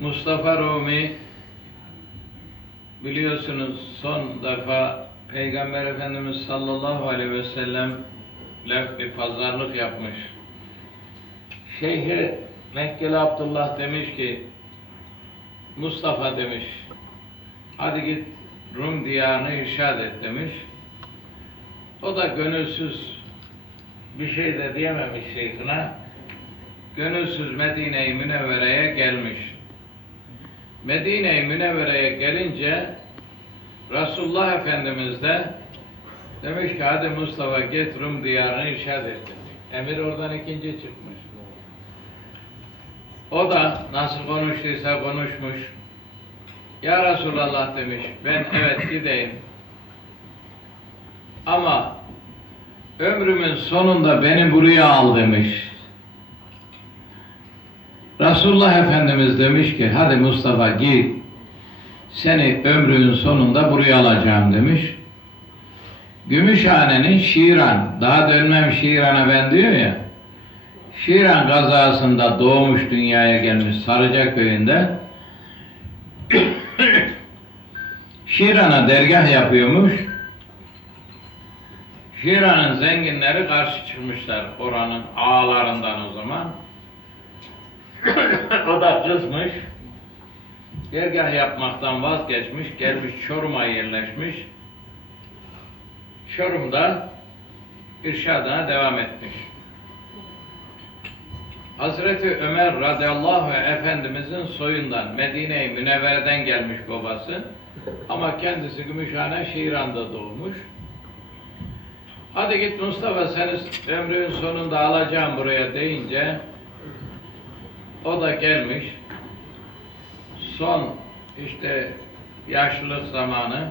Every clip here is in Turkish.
Mustafa Rumi biliyorsunuz son defa Peygamber Efendimiz sallallahu aleyhi ve sellemle bir pazarlık yapmış. Şeyhi Mekkeli Abdullah demiş ki Mustafa demiş hadi git Rum diyarını irşad et demiş. O da gönülsüz bir şey de diyememiş şeyhine. Gönülsüz Medine-i Münevvere'ye gelmiş. Medine-i Münevvere'ye gelince Resulullah Efendimiz de demiş ki hadi Mustafa git Rum diyarını irşad et. Emir oradan ikinci çıkmış. O da nasıl konuştuysa konuşmuş. Ya Resulallah demiş ben evet gideyim. Ama ömrümün sonunda beni buraya al demiş. Resulullah Efendimiz demiş ki hadi Mustafa git seni ömrünün sonunda buraya alacağım demiş. Gümüşhane'nin Şiran, daha dönmem Şiran'a ben diyor ya, Şiran kazasında doğmuş dünyaya gelmiş Sarıca köyünde. Şiran'a dergah yapıyormuş. Şiran'ın zenginleri karşı çıkmışlar oranın ağalarından o zaman. O da kızmış. Dergah yapmaktan vazgeçmiş, gelmiş Çorum'a yerleşmiş. Çorum'da irşadına devam etmiş. Hazreti Ömer radıyallahu efendimizin soyundan Medine-i Münevvere'den gelmiş babası. Ama kendisi Gümüşhane Şiran'da doğmuş. Hadi git Mustafa seni ömrün sonunda alacağım buraya deyince o da gelmiş. Son işte yaşlılık zamanı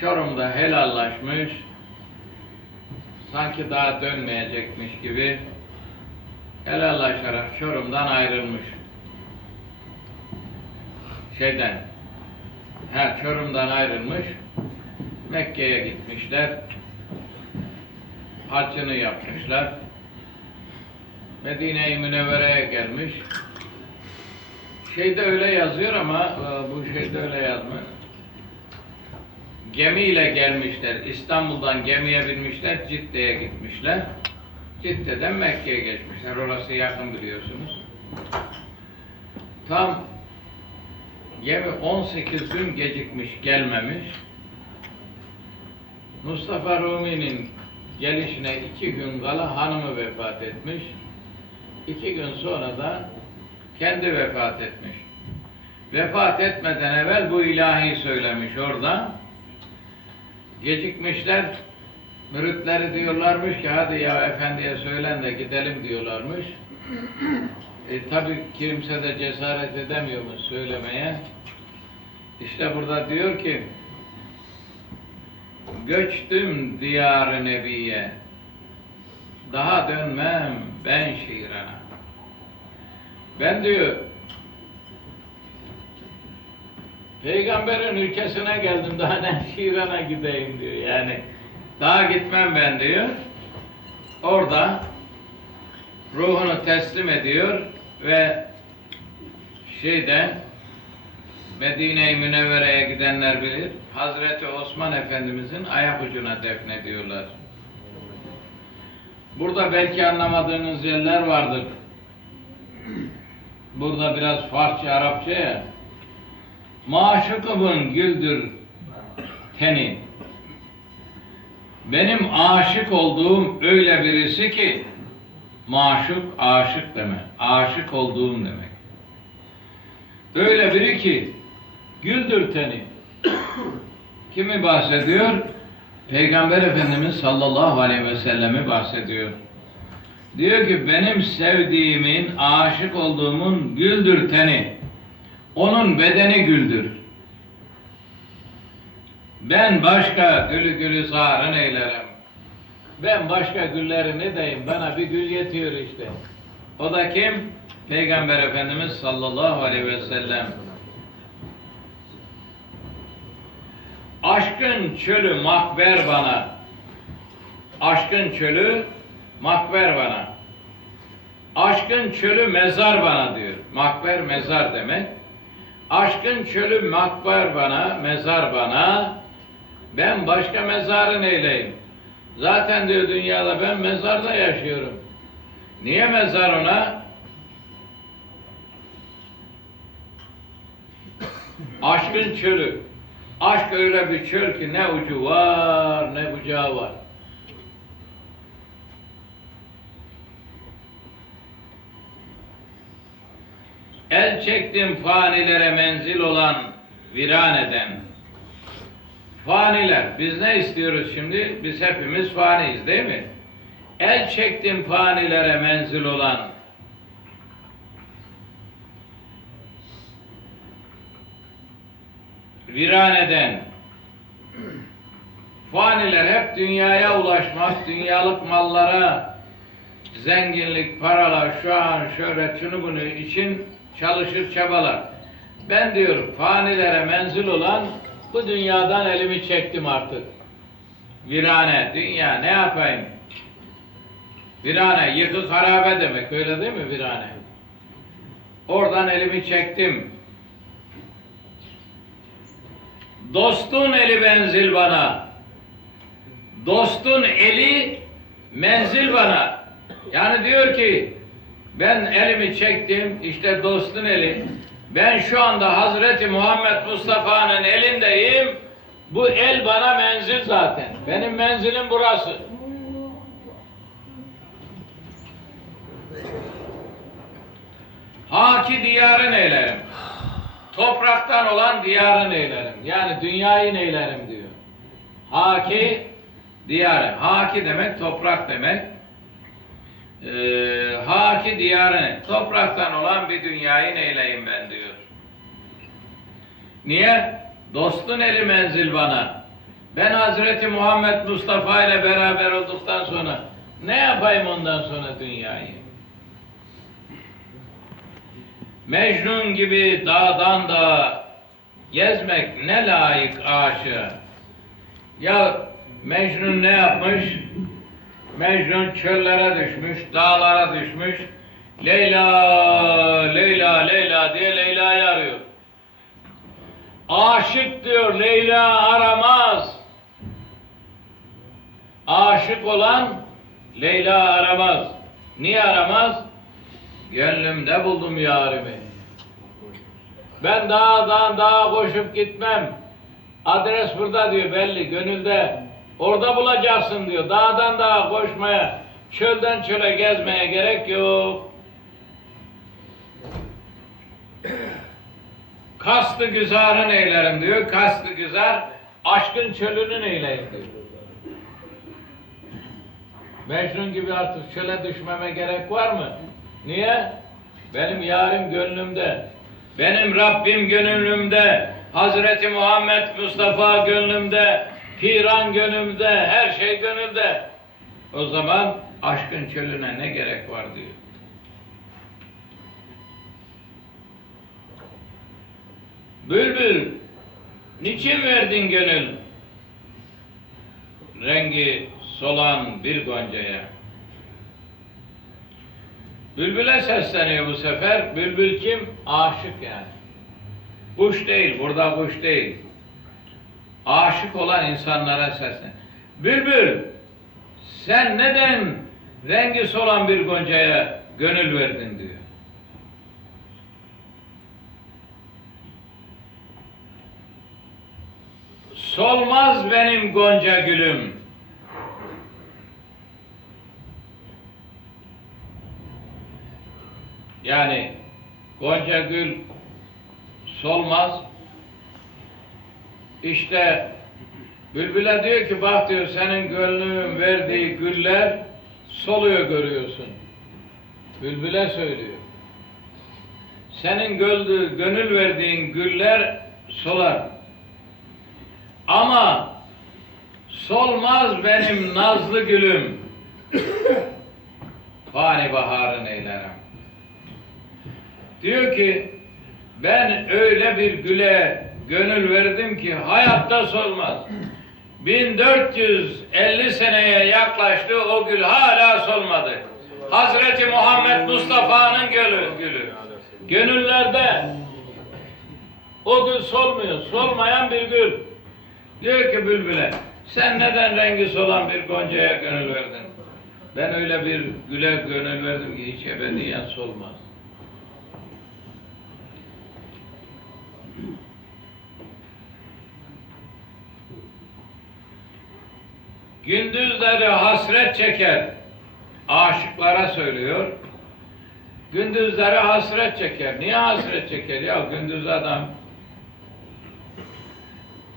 Çorum'da helallaşmış. Sanki daha dönmeyecekmiş gibi helallaşarak Çorum'dan ayrılmış. Şeyden, ha Çorum'dan ayrılmış, Mekke'ye gitmişler, hacını yapmışlar, Medine-i Münevvere'ye gelmiş. Şeyde öyle yazıyor ama e, bu şeyde öyle yazmıyor. Gemiyle gelmişler, İstanbul'dan gemiye binmişler, Cidde'ye gitmişler. Cidde'den Mekke'ye geçmişler. Orası yakın biliyorsunuz. Tam gemi 18 gün gecikmiş, gelmemiş. Mustafa Rumi'nin gelişine iki gün kala hanımı vefat etmiş. İki gün sonra da kendi vefat etmiş. Vefat etmeden evvel bu ilahi söylemiş orada. Gecikmişler, müritleri diyorlarmış ki hadi ya efendiye söylen de gidelim diyorlarmış. E, tabi kimse de cesaret edemiyormuş söylemeye. İşte burada diyor ki Göçtüm diyar-ı nebiye Daha dönmem ben şiirana Ben diyor Peygamberin ülkesine geldim daha ne şiirana gideyim diyor yani daha gitmem ben diyor. Orada ruhunu teslim ediyor ve şeyde Medine-i Münevvere'ye gidenler bilir. Hazreti Osman Efendimizin ayak ucuna defnediyorlar. Burada belki anlamadığınız yerler vardır. Burada biraz Farsça, Arapça ya. Maşıkımın güldür teni. Benim aşık olduğum öyle birisi ki maşuk aşık demek. Aşık olduğum demek. Öyle biri ki güldür teni. Kimi bahsediyor? Peygamber Efendimiz sallallahu aleyhi ve sellemi bahsediyor. Diyor ki benim sevdiğimin, aşık olduğumun güldür teni. Onun bedeni güldür. Ben başka gülü gülü zarın eylerim. Ben başka gülleri ne diyeyim? Bana bir gül yetiyor işte. O da kim? Peygamber Efendimiz sallallahu aleyhi ve sellem. Aşkın çölü makber bana. Aşkın çölü makber bana. Aşkın çölü mezar bana diyor. Makber mezar demek. Aşkın çölü makber bana, mezar bana. Ben başka mezarı neyleyim? Zaten diyor dünyada ben mezarda yaşıyorum. Niye mezar ona? Aşkın çölü. Aşk öyle bir çöl ki ne ucu var ne bucağı var. El çektim fanilere menzil olan viran eden. Faniler. Biz ne istiyoruz şimdi? Biz hepimiz faniyiz değil mi? El çektim fanilere menzil olan viran eden faniler hep dünyaya ulaşmak, dünyalık mallara, zenginlik, paralar, şu an şöhret, şunu bunu için çalışır, çabalar. Ben diyorum fanilere menzil olan bu dünyadan elimi çektim artık. Virane, dünya ne yapayım? Virane, yıkık harabe demek öyle değil mi virane? Oradan elimi çektim. Dostun eli menzil bana. Dostun eli menzil bana. Yani diyor ki ben elimi çektim işte dostun eli. Ben şu anda Hazreti Muhammed Mustafa'nın elindeyim. Bu el bana menzil zaten. Benim menzilim burası. Haki diyarın eylerim. Topraktan olan diyarın eylerim. Yani dünyayı neylerim diyor. Haki diyarı. Haki demek toprak demek. Ee, haki diyarını. Topraktan olan bir dünyayı neyleyim ben diyor. Niye? Dostun eli menzil bana. Ben Hazreti Muhammed Mustafa ile beraber olduktan sonra ne yapayım ondan sonra dünyayı? Mecnun gibi dağdan da gezmek ne layık aşığa. Ya Mecnun ne yapmış? Mecnun çöllere düşmüş, dağlara düşmüş. Leyla, Leyla, Leyla diye Leyla'yı arıyor. Aşık diyor, Leyla aramaz. Aşık olan Leyla aramaz. Niye aramaz? Gönlümde buldum yarimi. Ben dağdan dağa koşup gitmem. Adres burada diyor belli, gönülde. Orada bulacaksın diyor. Dağdan dağa koşmaya, çölden çöle gezmeye gerek yok. Kastı güzarın eylerim diyor. Kastı güzar, aşkın çölünün eyleyim diyor. Mecnun gibi artık çöle düşmeme gerek var mı? Niye? Benim yarim gönlümde. Benim Rabbim gönlümde. Hazreti Muhammed Mustafa gönlümde. Piran gönlümde. Her şey gönülde. O zaman aşkın çölüne ne gerek var diyor. Bülbül, niçin verdin gönül? Rengi solan bir goncaya. Bülbüle sesleniyor bu sefer. Bülbül kim? Aşık yani. Kuş değil, burada kuş değil. Aşık olan insanlara seslen. Bülbül, sen neden rengi solan bir goncaya gönül verdin diyor. Solmaz benim gonca gülüm. Yani gonca gül solmaz. İşte bülbüle diyor ki bak diyor senin gönlünün verdiği güller soluyor görüyorsun. Bülbüle söylüyor. Senin gönlü, gönül verdiğin güller solar. Ama solmaz benim nazlı gülüm. Fani baharın eylerim. Diyor ki ben öyle bir güle gönül verdim ki hayatta solmaz. 1450 seneye yaklaştı o gül hala solmadı. Hazreti Muhammed Mustafa'nın gülü, gülü. Gönüllerde o gül solmuyor, solmayan bir gül. Diyor ki bülbüle, sen neden rengi solan bir goncaya gönül verdin? Ben öyle bir güle gönül verdim ki hiç ebediyen solmaz. Gündüzleri hasret çeker. Aşıklara söylüyor. Gündüzleri hasret çeker. Niye hasret çeker ya gündüz adam?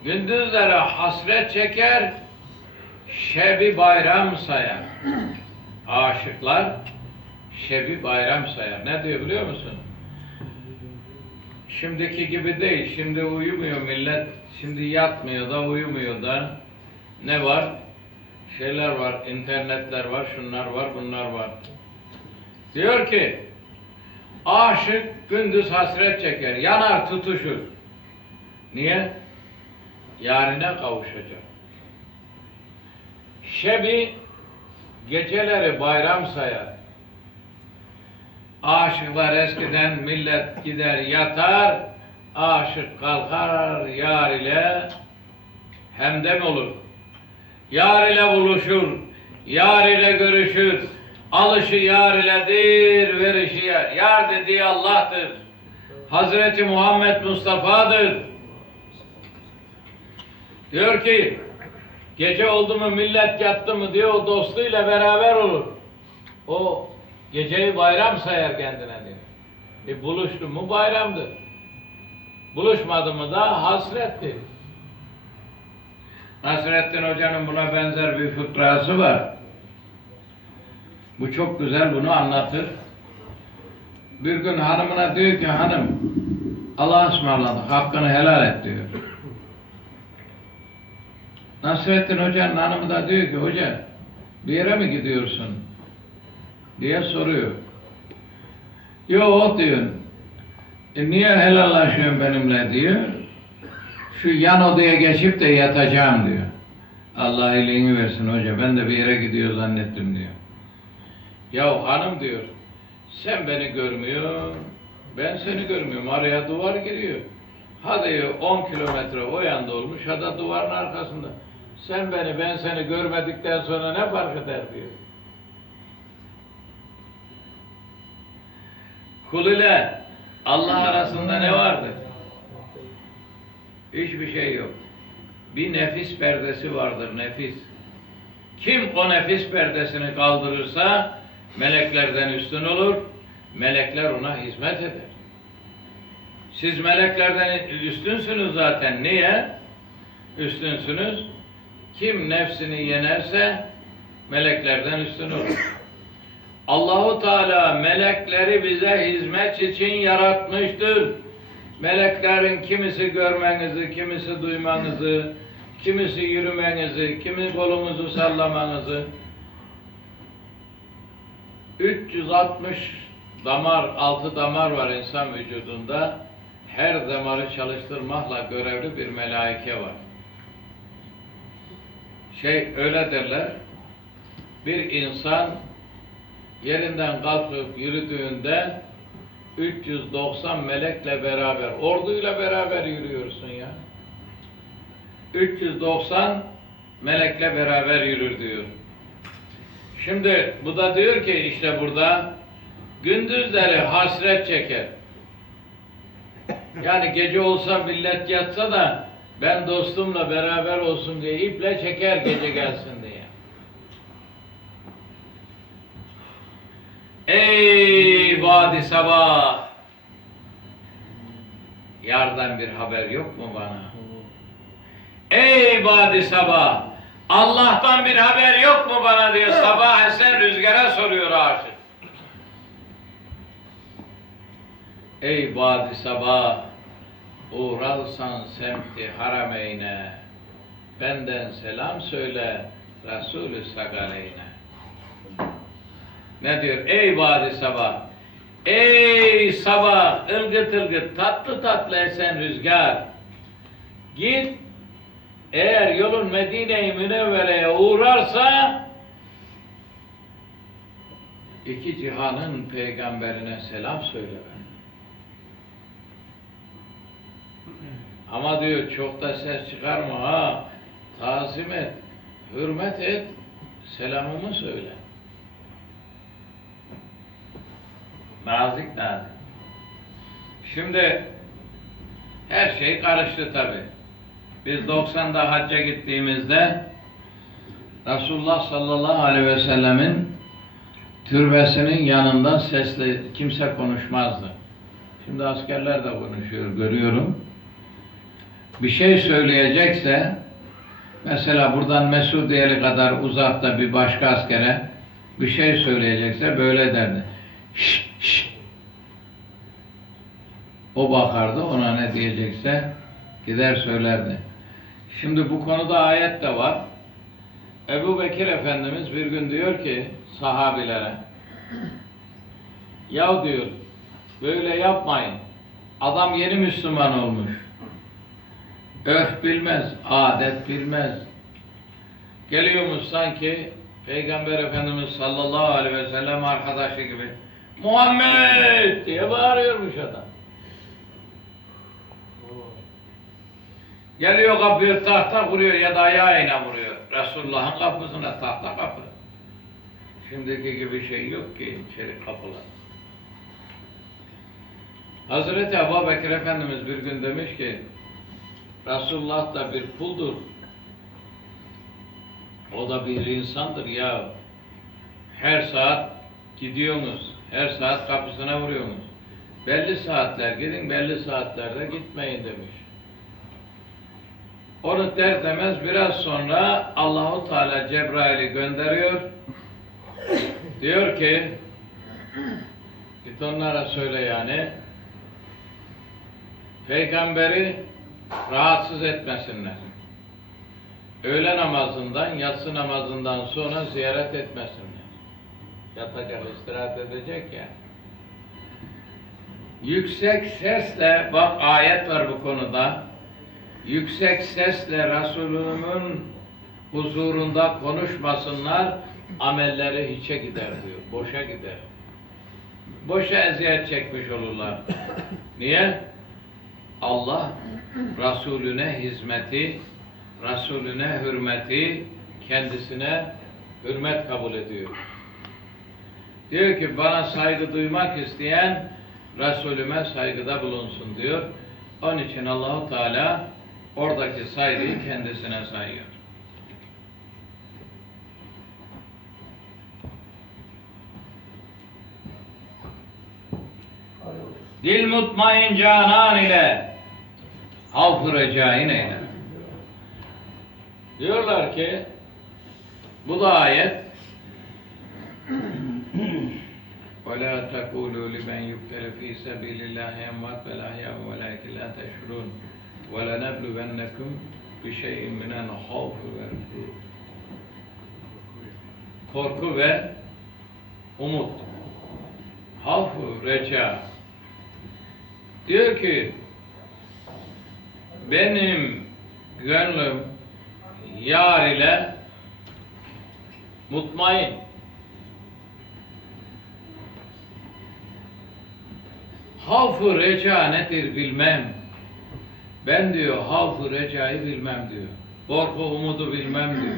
Gündüzleri hasret çeker, şebi bayram sayar. Aşıklar şebi bayram sayar. Ne diyor biliyor musun? Şimdiki gibi değil. Şimdi uyumuyor millet. Şimdi yatmıyor da uyumuyor da. Ne var? Şeyler var, internetler var, şunlar var, bunlar var. Diyor ki, aşık gündüz hasret çeker, yanar tutuşur. Niye? Yarine kavuşacak. Şebi geceleri bayram sayar. Aşıklar eskiden millet gider yatar, aşık kalkar yar ile hemdem olur. Yar ile buluşur, yar ile görüşür. Alışı yar iledir, verişi yar. Yar dediği Allah'tır. Hazreti Muhammed Mustafa'dır. Diyor ki, gece oldu mu millet yattı mı diyor, o dostuyla beraber olur. O geceyi bayram sayar kendine diyor. E buluştu mu bayramdır. Buluşmadı mı da hasrettir. Nasrettin Hoca'nın buna benzer bir fıkrası var. Bu çok güzel bunu anlatır. Bir gün hanımına diyor ki hanım Allah'a ısmarladık hakkını helal et diyor. Nasrettin Hoca'nın hanımı da diyor ki hoca bir yere mi gidiyorsun? diye soruyor. Yok diyor. E niye helallaşıyorsun benimle diyor. Şu yan odaya geçip de yatacağım diyor. Allah iyiliğini versin hoca ben de bir yere gidiyor zannettim diyor. Ya hanım diyor sen beni görmüyor ben seni görmüyorum araya duvar giriyor. Ha diyor 10 kilometre o yanda olmuş ha da duvarın arkasında. Sen beni ben seni görmedikten sonra ne fark eder diyor. Kul ile Allah arasında ne vardır? Hiçbir şey yok. Bir nefis perdesi vardır, nefis. Kim o nefis perdesini kaldırırsa meleklerden üstün olur, melekler ona hizmet eder. Siz meleklerden üstünsünüz zaten. Niye? Üstünsünüz. Kim nefsini yenerse meleklerden üstün olur. Allahu Teala melekleri bize hizmet için yaratmıştır. Meleklerin kimisi görmenizi, kimisi duymanızı, kimisi yürümenizi, kimi kolunuzu sallamanızı 360 damar, altı damar var insan vücudunda. Her damarı çalıştırmakla görevli bir melaike var. Şey öyle derler. Bir insan yerinden kalkıp yürüdüğünde 390 melekle beraber, orduyla beraber yürüyorsun ya. 390 melekle beraber yürür diyor. Şimdi bu da diyor ki işte burada gündüzleri hasret çeker. Yani gece olsa millet yatsa da ben dostumla beraber olsun diye iple çeker gece gelsin diye. Ey vadi sabah! Yardan bir haber yok mu bana? Ey vadi sabah! Allah'tan bir haber yok mu bana diyor sabah esen rüzgara soruyor aşık. Ey vadi sabah! Uğralsan semti harameyne, benden selam söyle Resulü Sagaleyne. Ne diyor? Ey vadi sabah! Ey sabah! ılgıt ılgıt, tatlı tatlı esen rüzgar! Git, eğer yolun Medine-i Münevvere'ye uğrarsa iki cihanın peygamberine selam söyle ben. Ama diyor çok da ses çıkarma ha. Tazim et, hürmet et, selamımı söyle. Nazik nazik. Şimdi her şey karıştı tabi. Biz 90'da hacca gittiğimizde Resulullah sallallahu aleyhi ve sellemin türbesinin yanında sesle kimse konuşmazdı. Şimdi askerler de konuşuyor, görüyorum. Bir şey söyleyecekse, mesela buradan Mesudiyeli kadar uzakta bir başka askere bir şey söyleyecekse böyle derdi. Şşş, şşş. O bakardı, ona ne diyecekse gider söylerdi. Şimdi bu konuda ayet de var. Ebu Bekir Efendimiz bir gün diyor ki sahabilere ya diyor böyle yapmayın. Adam yeni Müslüman olmuş. Örf bilmez, adet bilmez. Geliyormuş sanki Peygamber Efendimiz sallallahu aleyhi ve sellem arkadaşı gibi Muhammed diye bağırıyormuş adam. Geliyor kapıyı tahta vuruyor ya da ayağıyla vuruyor. Resulullah'ın kapısına tahta kapı. Şimdiki gibi şey yok ki içeri kapılar. Hazreti Ebu Bekir Efendimiz bir gün demiş ki Resulullah da bir kuldur. O da bir insandır ya. Her saat gidiyorsunuz. Her saat kapısına vuruyorsunuz. Belli saatler gidin, belli saatlerde gitmeyin demiş. Onu der demez biraz sonra Allahu Teala Cebrail'i gönderiyor. Diyor ki git onlara söyle yani peygamberi rahatsız etmesinler. Öğle namazından, yatsı namazından sonra ziyaret etmesinler. Yatacak, istirahat edecek ya. Yüksek sesle, bak ayet var bu konuda. Yüksek sesle Resulümün huzurunda konuşmasınlar, amelleri hiçe gider diyor, boşa gider. Boşa eziyet çekmiş olurlar. Niye? Allah Resulüne hizmeti, Resulüne hürmeti, kendisine hürmet kabul ediyor. Diyor ki bana saygı duymak isteyen Resulüme saygıda bulunsun diyor. Onun için Allahu Teala oradaki saygıyı kendisine sayıyor. Dil mutmain canan ile havf recain eyle. Diyorlar ki bu da ayet وَلَا تَقُولُوا لِمَنْ يُقْتَلَ فِي سَبِيلِ اللّٰهِ اَمْوَاتْ بَلْ أَحْيَاءٌ وَلَكِنْ لَا تَشْعُرُونَ وَلَنَبْلُوَنَّكُمْ بِشَيْءٍ مِنَ الْخَوْفِ وَالْجُوعِ Korku ve umut. Havfu, reca. Diyor ki benim gönlüm yar ile mutmain. Havfu reca nedir bilmem. Ben diyor havfu recayı bilmem diyor. Korku umudu bilmem diyor.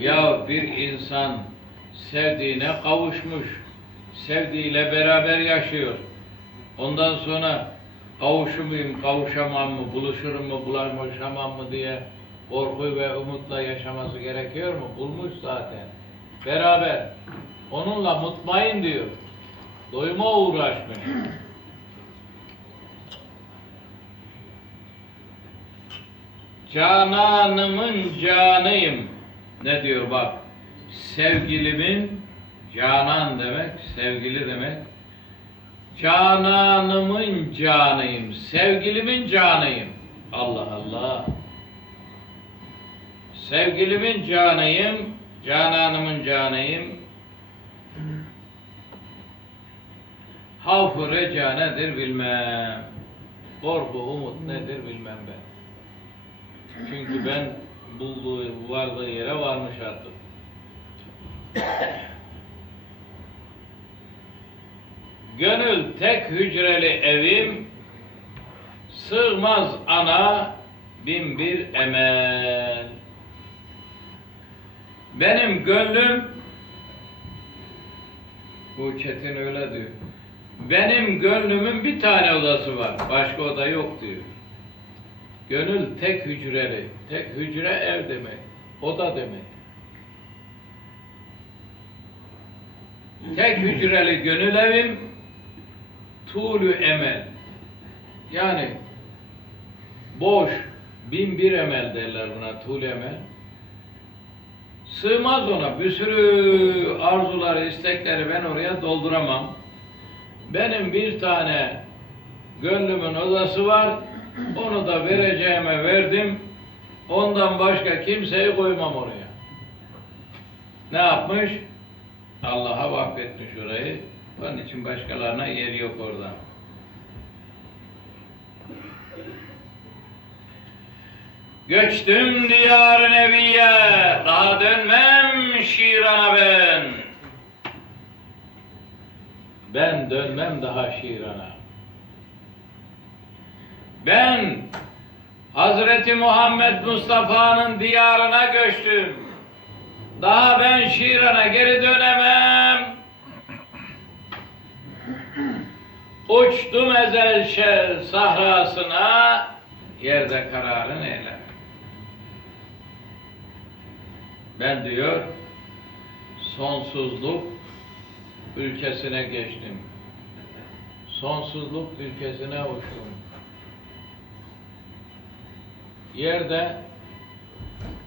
Ya bir insan sevdiğine kavuşmuş. Sevdiğiyle beraber yaşıyor. Ondan sonra kavuşur kavuşamam mı, buluşurum mu, bulaşamam mı diye korku ve umutla yaşaması gerekiyor mu? Bulmuş zaten. Beraber. Onunla mutmain diyor. Doyuma uğraşmış. Cananımın canıyım. Ne diyor bak. Sevgilimin canan demek, sevgili demek. Cananımın canıyım, sevgilimin canıyım. Allah Allah. Sevgilimin canıyım, cananımın canıyım. Havf-ı reca nedir bilmem. Korku, umut nedir bilmem ben. Çünkü ben bulduğu, vardığı yere varmış artık. Gönül tek hücreli evim, sığmaz ana bin bir emel. Benim gönlüm, bu Çetin öyle diyor. Benim gönlümün bir tane odası var, başka oda yok diyor. Gönül tek hücreli, tek hücre ev demek, oda demek. Tek hücreli gönül evim, tuğlu emel. Yani boş, bin bir emel derler buna, tuğlu emel. Sığmaz ona, bir sürü arzuları, istekleri ben oraya dolduramam. Benim bir tane gönlümün odası var, onu da vereceğime verdim. Ondan başka kimseyi koymam oraya. Ne yapmış? Allah'a vakfetmiş orayı. Onun için başkalarına yer yok orada. Göçtüm diyar neviye, daha dönmem Şiran'a ben. Ben dönmem daha Şiran'a. Ben Hazreti Muhammed Mustafa'nın diyarına göçtüm. Daha ben Şiran'a geri dönemem. Uçtum ezel şer sahrasına, yerde kararın eyle. Ben diyor, sonsuzluk ülkesine geçtim. Sonsuzluk ülkesine uçtum. Yerde,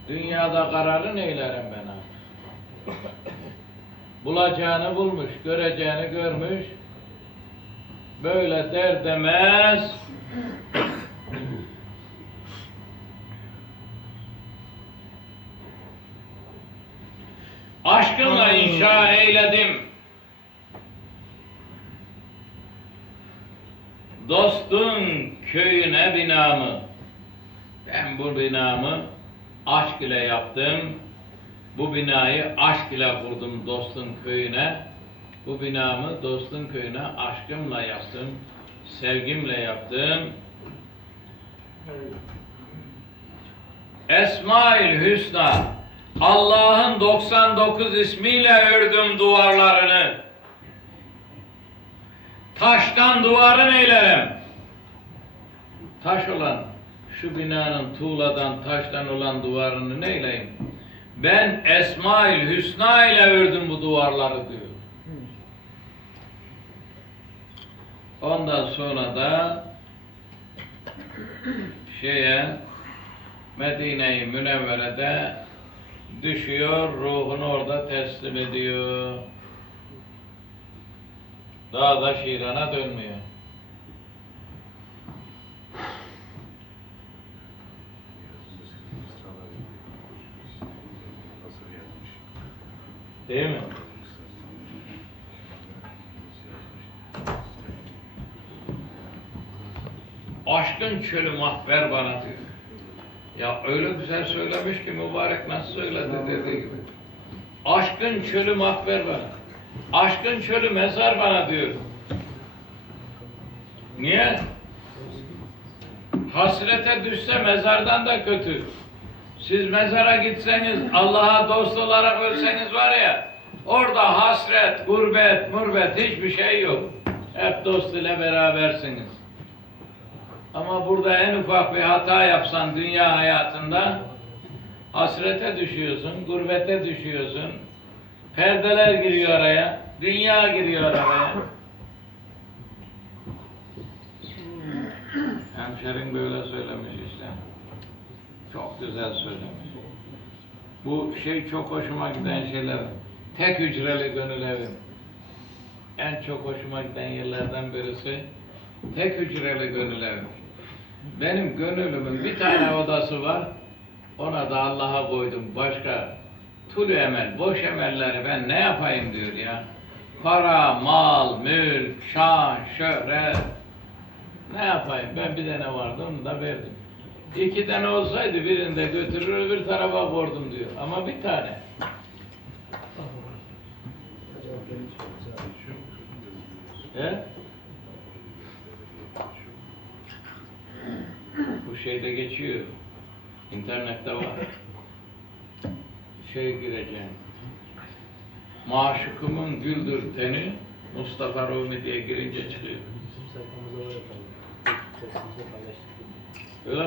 dünyada kararın eylerim ben artık. Bulacağını bulmuş, göreceğini görmüş. Böyle der demez, aşkınla inşa eyledim. Dostun köyüne binamı. Ben bu binamı aşk ile yaptım. Bu binayı aşk ile kurdum dostun köyüne. Bu binamı dostun köyüne aşkımla yaptım. Sevgimle yaptım. Esmaül Hüsna Allah'ın 99 ismiyle ördüm duvarlarını. Taştan duvarın eylerim. Taş olan şu binanın tuğladan, taştan olan duvarını neyleyim? Ben Esmaül Hüsna ile ördüm bu duvarları diyor. Ondan sonra da şeye Medine-i Münevvere'de düşüyor, ruhunu orada teslim ediyor. Daha da Şiran'a dönmüyor. Değil mi? Aşkın çölü mahver bana diyor. Ya öyle güzel söylemiş ki mübarek nasıl söyledi dediği gibi. Aşkın çölü mahver bana. Aşkın çölü mezar bana diyor. Niye? Hasrete düşse mezardan da kötü. Siz mezara gitseniz, Allah'a dost olarak ölseniz var ya, orada hasret, gurbet, murbet hiçbir şey yok. Hep dost ile berabersiniz. Ama burada en ufak bir hata yapsan dünya hayatında, hasrete düşüyorsun, gurbete düşüyorsun, perdeler giriyor araya, dünya giriyor araya. Hemşerin böyle söylemiş işte. Çok güzel söylemiş. Bu şey çok hoşuma giden şeyler. Tek hücreli gönül evim. En çok hoşuma giden yerlerden birisi tek hücreli gönül evim. Benim gönlümün bir tane odası var. Ona da Allah'a koydum. Başka tulü emel, boş emelleri ben ne yapayım diyor ya. Para, mal, mülk, şan, şöhret. Ne yapayım? Ben bir tane vardı onu da verdim. İki tane olsaydı birinde götürür öbür tarafa koydum diyor. Ama bir tane. He? Bu şeyde geçiyor. İnternette var. Şey gireceğim. Maşukumun güldür teni Mustafa Rumi diye girince çıkıyor. Öyle mi?